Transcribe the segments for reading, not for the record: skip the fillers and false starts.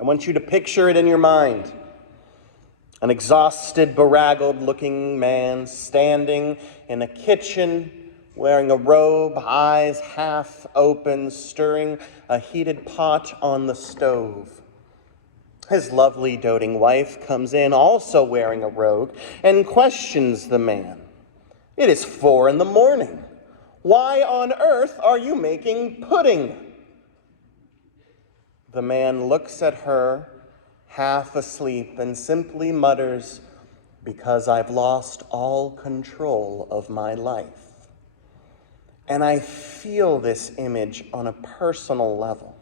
I want you to picture it in your mind. An exhausted, bedraggled-looking man standing in a kitchen, wearing a robe, eyes half open, stirring a heated pot on the stove. His lovely, doting wife comes in, also wearing a robe, and questions the man. "It is 4 a.m. Why on earth are you making pudding?" The man looks at her, half asleep, and simply mutters, "Because I've lost all control of my life." And I feel this image on a personal level.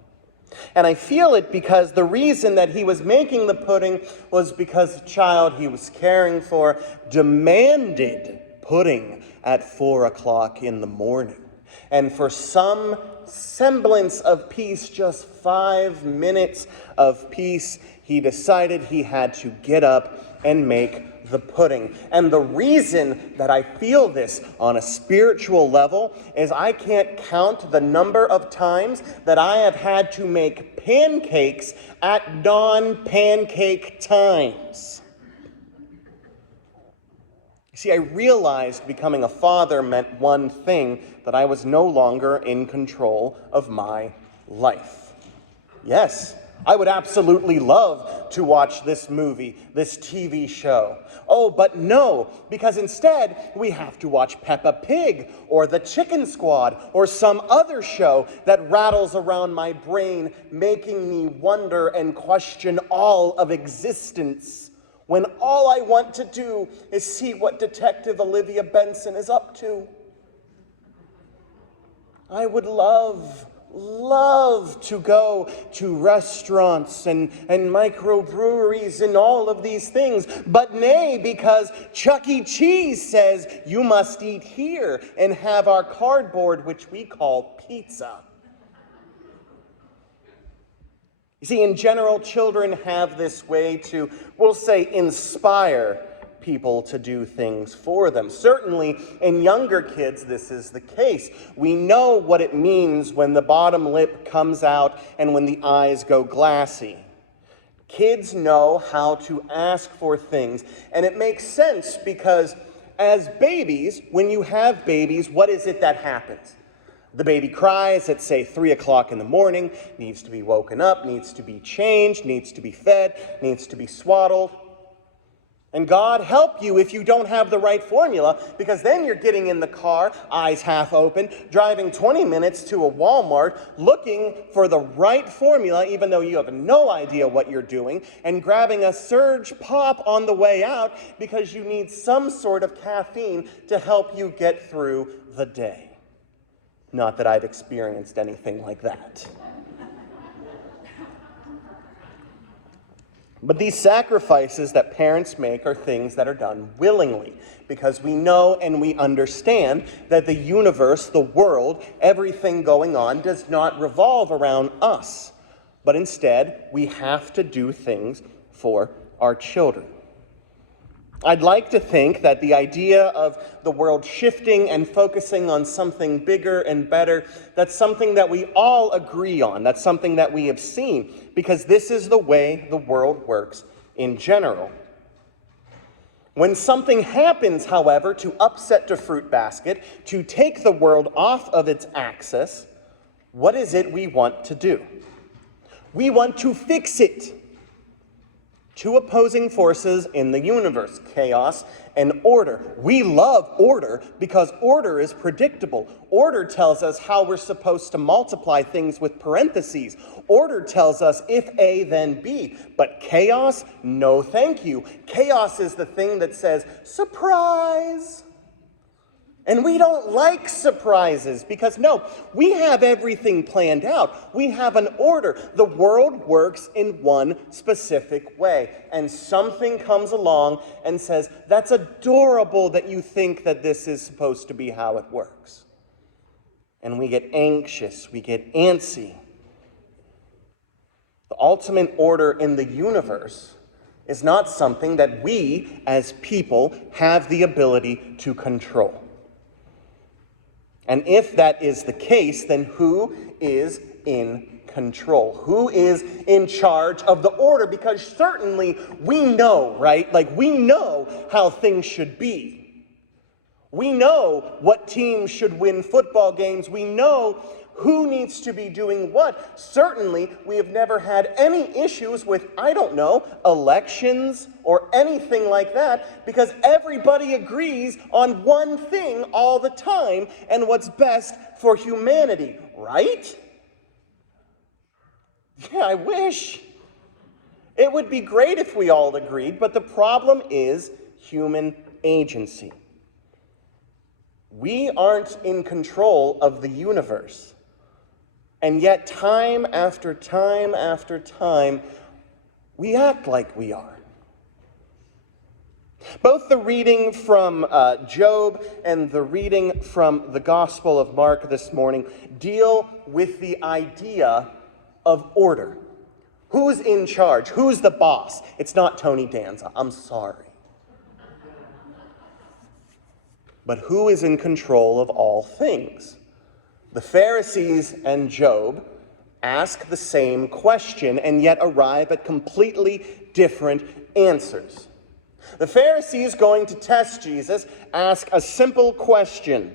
And I feel it because the reason that he was making the pudding was because the child he was caring for demanded pudding at 4 o'clock in the morning. And for some semblance of peace, just 5 minutes of peace, he decided he had to get up and make the pudding. And the reason that I feel this on a spiritual level is I can't count the number of times that I have had to make pancakes at non-pancake times. See, I realized becoming a father meant one thing, that I was no longer in control of my life. Yes, I would absolutely love to watch this movie, this TV show. Oh, but no, because instead we have to watch Peppa Pig or The Chicken Squad or some other show that rattles around my brain, making me wonder and question all of existence, when all I want to do is see what Detective Olivia Benson is up to. I would love to go to restaurants and microbreweries and all of these things, but nay, because Chuck E. Cheese says you must eat here and have our cardboard, which we call pizza. You see, in general, children have this way to, we'll say, inspire people to do things for them. Certainly, in younger kids, this is the case. We know what it means when the bottom lip comes out and when the eyes go glassy. Kids know how to ask for things, and it makes sense because as babies, when you have babies, what is it that happens? The baby cries at, say, 3 o'clock in the morning, needs to be woken up, needs to be changed, needs to be fed, needs to be swaddled. And God help you if you don't have the right formula, because then you're getting in the car, eyes half open, driving 20 minutes to a Walmart, looking for the right formula, even though you have no idea what you're doing, and grabbing a Surge Pop on the way out because you need some sort of caffeine to help you get through the day. Not that I've experienced anything like that. But these sacrifices that parents make are things that are done willingly, because we know and we understand that the universe, the world, everything going on does not revolve around us, but instead we have to do things for our children. I'd like to think that the idea of the world shifting and focusing on something bigger and better, that's something that we all agree on. That's something that we have seen, because this is the way the world works in general. When something happens, however, to upset the fruit basket, to take the world off of its axis, what is it we want to do? We want to fix it. Two opposing forces in the universe, chaos and order. We love order because order is predictable. Order tells us how we're supposed to multiply things with parentheses. Order tells us if A, then B. But chaos, no thank you. Chaos is the thing that says, surprise! And we don't like surprises because, no, we have everything planned out. We have an order. The world works in one specific way. And something comes along and says, that's adorable that you think that this is supposed to be how it works. And we get anxious, we get antsy. The ultimate order in the universe is not something that we as people have the ability to control. And if that is the case, then who is in control? Who is in charge of the order? Because certainly we know, right? Like, we know how things should be. We know what teams should win football games. We know who needs to be doing what. Certainly, we have never had any issues with, I don't know, elections or anything like that, because everybody agrees on one thing all the time and what's best for humanity, right? Yeah, I wish. It would be great if we all agreed, but the problem is human agency. We aren't in control of the universe. And yet, time after time after time, we act like we are. Both the reading from Job and the reading from the Gospel of Mark this morning deal with the idea of order. Who's in charge? Who's the boss? It's not Tony Danza. I'm sorry. But who is in control of all things? The Pharisees and Job ask the same question and yet arrive at completely different answers. The Pharisees, going to test Jesus, ask a simple question.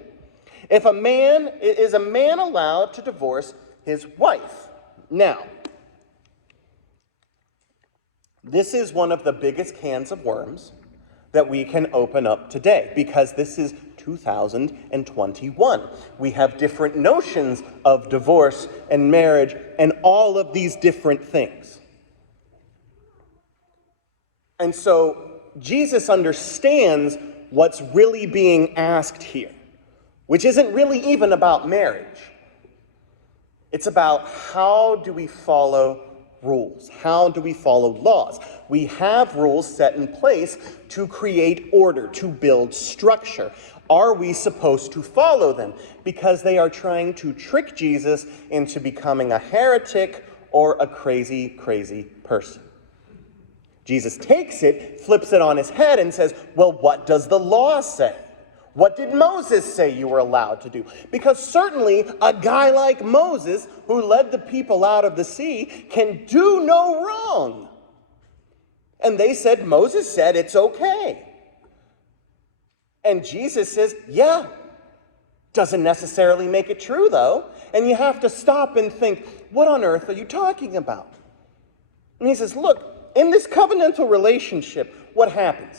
Is a man allowed to divorce his wife? Now, this is one of the biggest cans of worms that we can open up today, because this is 2021. We have different notions of divorce and marriage and all of these different things. And so Jesus understands what's really being asked here, which isn't really even about marriage. It's about, how do we follow rules? How do we follow laws? We have rules set in place to create order, to build structure. Are we supposed to follow them? Because they are trying to trick Jesus into becoming a heretic or a crazy, crazy person. Jesus takes it, flips it on his head, and says, well, what does the law say? What did Moses say you were allowed to do? Because certainly a guy like Moses, who led the people out of the sea, can do no wrong. And they said, Moses said it's okay. And Jesus says, yeah, doesn't necessarily make it true, though. And you have to stop and think, what on earth are you talking about? And he says, look, in this covenantal relationship, what happens?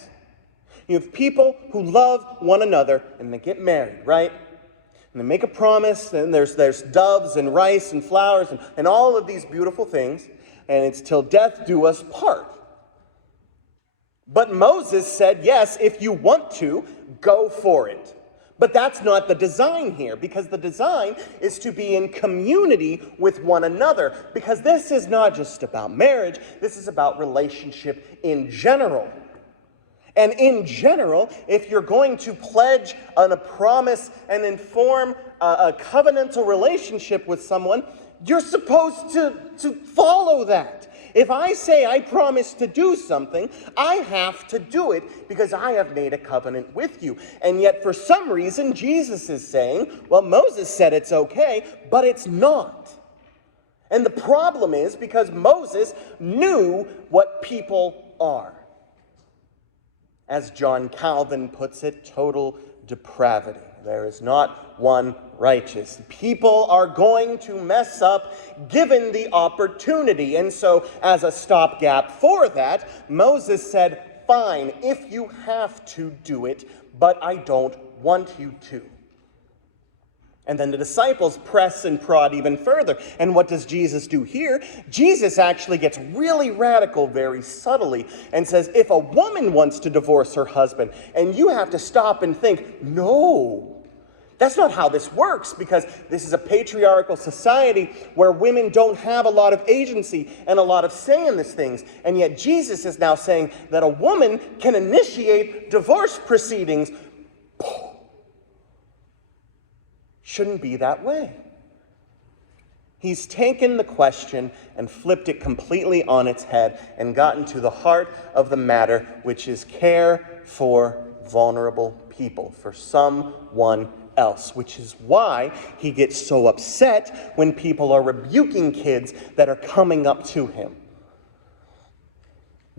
You have people who love one another, and they get married, right? And they make a promise, and there's doves and rice and flowers and all of these beautiful things, and it's till death do us part. But Moses said, yes, if you want to, go for it. But that's not the design here, because the design is to be in community with one another, because this is not just about marriage, this is about relationship in general. And in general, if you're going to pledge on a promise and inform a covenantal relationship with someone, you're supposed to follow that. If I say I promise to do something, I have to do it because I have made a covenant with you. And yet for some reason, Jesus is saying, well, Moses said it's okay, but it's not. And the problem is because Moses knew what people are. As John Calvin puts it, total depravity. There is not one righteous. People are going to mess up given the opportunity. And so as a stopgap for that, Moses said, fine, if you have to do it, but I don't want you to. And then the disciples press and prod even further. And what does Jesus do here? Jesus actually gets really radical very subtly and says, if a woman wants to divorce her husband, and you have to stop and think, no, that's not how this works, because this is a patriarchal society where women don't have a lot of agency and a lot of say in these things. And yet Jesus is now saying that a woman can initiate divorce proceedings. Shouldn't be that way. He's taken the question and flipped it completely on its head and gotten to the heart of the matter, which is care for vulnerable people, for someone else, which is why he gets so upset when people are rebuking kids that are coming up to him.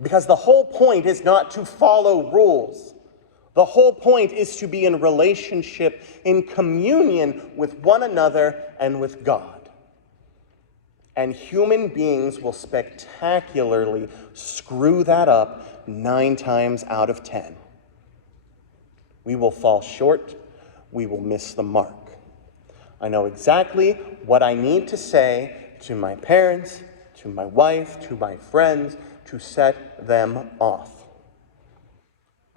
Because the whole point is not to follow rules. The whole point is to be in relationship, in communion with one another and with God. And human beings will spectacularly screw that up 9 times out of 10. We will fall short. We will miss the mark. I know exactly what I need to say to my parents, to my wife, to my friends, to set them off.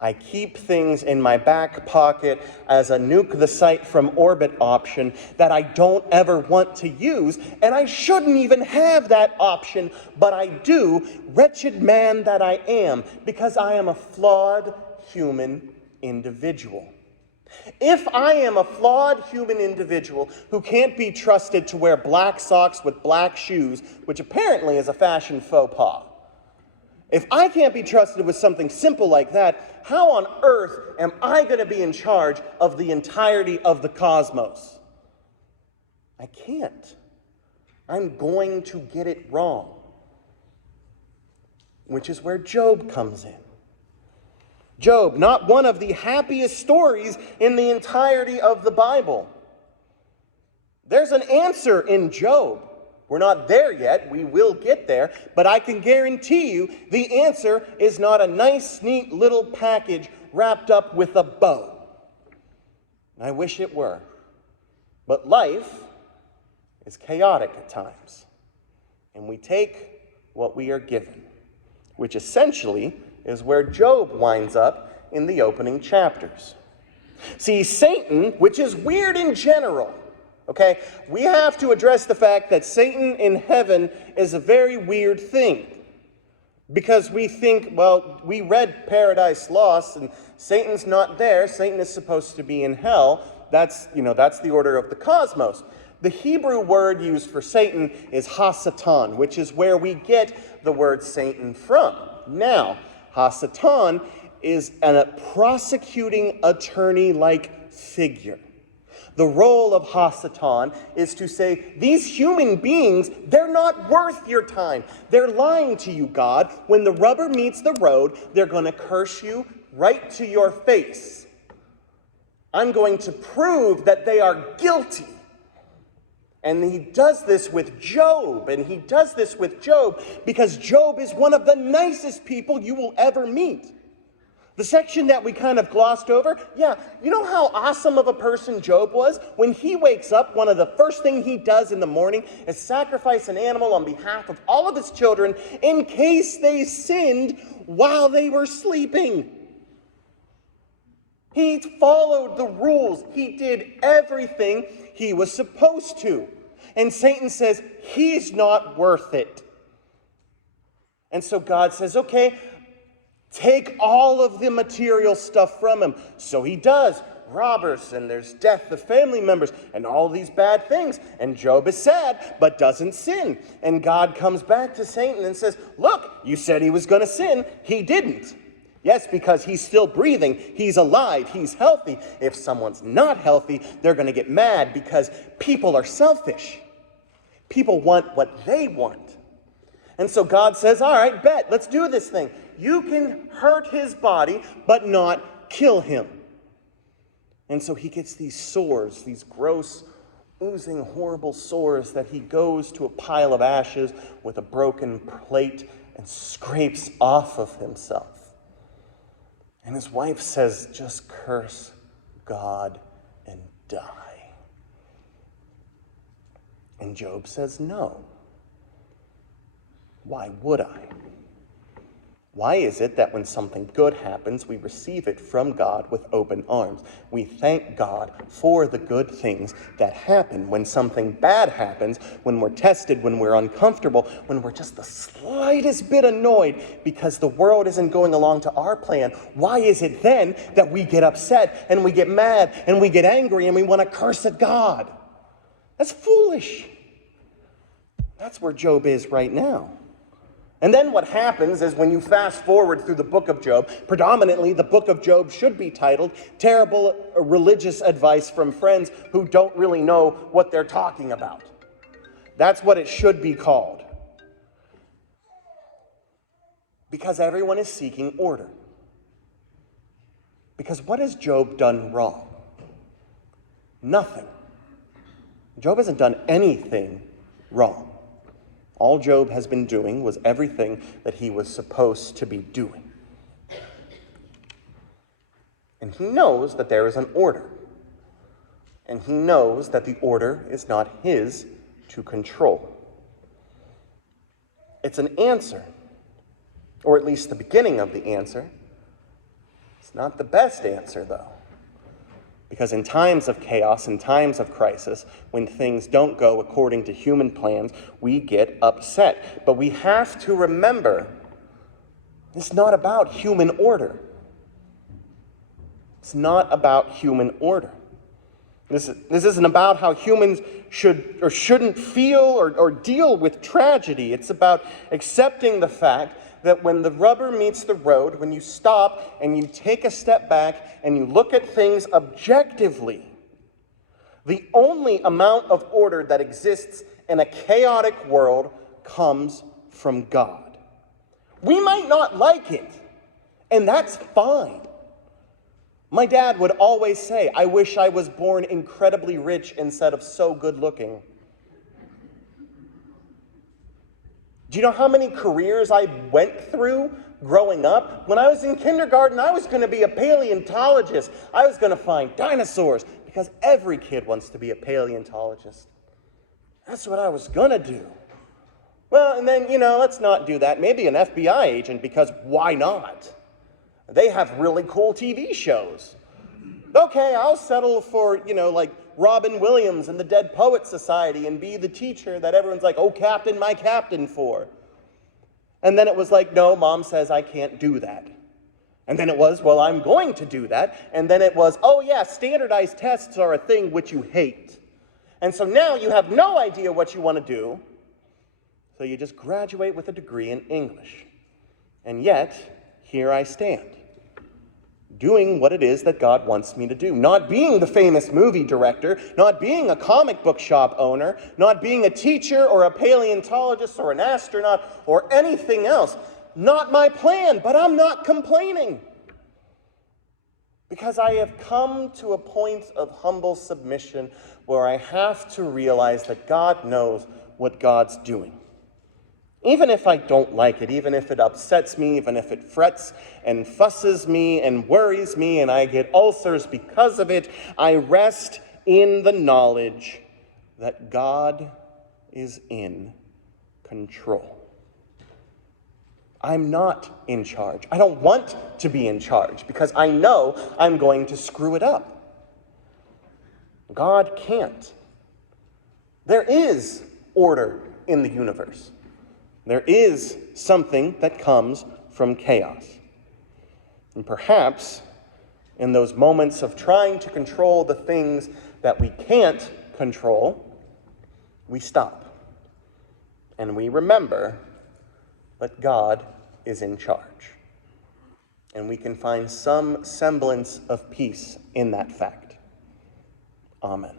I keep things in my back pocket as a nuke the site from orbit option that I don't ever want to use, and I shouldn't even have that option, but I do, wretched man that I am, because I am a flawed human individual. If I am a flawed human individual who can't be trusted to wear black socks with black shoes, which apparently is a fashion faux pas, if I can't be trusted with something simple like that, how on earth am I going to be in charge of the entirety of the cosmos? I can't. I'm going to get it wrong. Which is where Job comes in. Job, not one of the happiest stories in the entirety of the Bible. There's an answer in Job. We're not there yet. We will get there. But I can guarantee you the answer is not a nice, neat little package wrapped up with a bow. I wish it were. But life is chaotic at times. And we take what we are given, which essentially is where Job winds up in the opening chapters. See, Satan, which is weird in general, okay, we have to address the fact that Satan in heaven is a very weird thing. Because we think, well, we read Paradise Lost, and Satan's not there. Satan is supposed to be in hell. That's the order of the cosmos. The Hebrew word used for Satan is Hasatan, which is where we get the word Satan from. Now, Hasatan is a prosecuting attorney-like figure. The role of Hasatan is to say, these human beings, they're not worth your time. They're lying to you, God. When the rubber meets the road, they're going to curse you right to your face. I'm going to prove that they are guilty. And he does this with Job, because Job is one of the nicest people you will ever meet. The section that we kind of glossed over, yeah, you know how awesome of a person Job was? When he wakes up, one of the first things he does in the morning is sacrifice an animal on behalf of all of his children in case they sinned while they were sleeping. He followed the rules. He did everything he was supposed to. And Satan says, he's not worth it. And so God says, okay, take all of the material stuff from him. So he does. Robbers, and there's death of family members, and all these bad things. And Job is sad, but doesn't sin. And God comes back to Satan and says, look, you said he was going to sin. He didn't. Yes, because he's still breathing. He's alive. He's healthy. If someone's not healthy, they're going to get mad because people are selfish. People want what they want. And so God says, all right, bet, let's do this thing. You can hurt his body, but not kill him. And so he gets these sores, these gross, oozing, horrible sores that he goes to a pile of ashes with a broken plate and scrapes off of himself. And his wife says, just curse God and die. And Job says, no. Why would I? Why is it that when something good happens, we receive it from God with open arms? We thank God for the good things that happen. When something bad happens, when we're tested, when we're uncomfortable, when we're just the slightest bit annoyed because the world isn't going along to our plan, why is it then that we get upset and we get mad and we get angry and we want to curse at God? That's foolish. That's where Job is right now. And then what happens is when you fast forward through the book of Job, predominantly the book of Job should be titled Terrible Religious Advice from Friends Who Don't Really Know What They're Talking About. That's what it should be called. Because everyone is seeking order. Because what has Job done wrong? Nothing. Job hasn't done anything wrong. All Job has been doing was everything that he was supposed to be doing. And he knows that there is an order. And he knows that the order is not his to control. It's an answer, or at least the beginning of the answer. It's not the best answer, though. Because in times of chaos, in times of crisis, when things don't go according to human plans, we get upset. But we have to remember, it's not about human order. It's not about human order. This isn't about how humans should or shouldn't feel or deal with tragedy. It's about accepting the fact that when the rubber meets the road, when you stop and you take a step back and you look at things objectively, the only amount of order that exists in a chaotic world comes from God. We might not like it, and that's fine. My dad would always say, I wish I was born incredibly rich instead of so good looking. Do you know how many careers I went through growing up? When I was in kindergarten, I was going to be a paleontologist. I was going to find dinosaurs because every kid wants to be a paleontologist. That's what I was going to do. Well, and then, let's not do that. Maybe an FBI agent, because why not? They have really cool TV shows. Okay, I'll settle for, like Robin Williams and the Dead Poets Society and be the teacher that everyone's like, oh, Captain, my captain for. And then it was like, no, Mom says I can't do that. And then it was, well, I'm going to do that. And then it was, oh, yeah, standardized tests are a thing which you hate. And so now you have no idea what you want to do. So you just graduate with a degree in English. And yet, here I stand, doing what it is that God wants me to do. Not being the famous movie director, not being a comic book shop owner, not being a teacher or a paleontologist or an astronaut or anything else. Not my plan, but I'm not complaining. Because I have come to a point of humble submission where I have to realize that God knows what God's doing. Even if I don't like it, even if it upsets me, even if it frets and fusses me and worries me and I get ulcers because of it, I rest in the knowledge that God is in control. I'm not in charge. I don't want to be in charge because I know I'm going to screw it up. God can't. There is order in the universe. There is something that comes from chaos. And perhaps in those moments of trying to control the things that we can't control, we stop and we remember that God is in charge. And we can find some semblance of peace in that fact. Amen.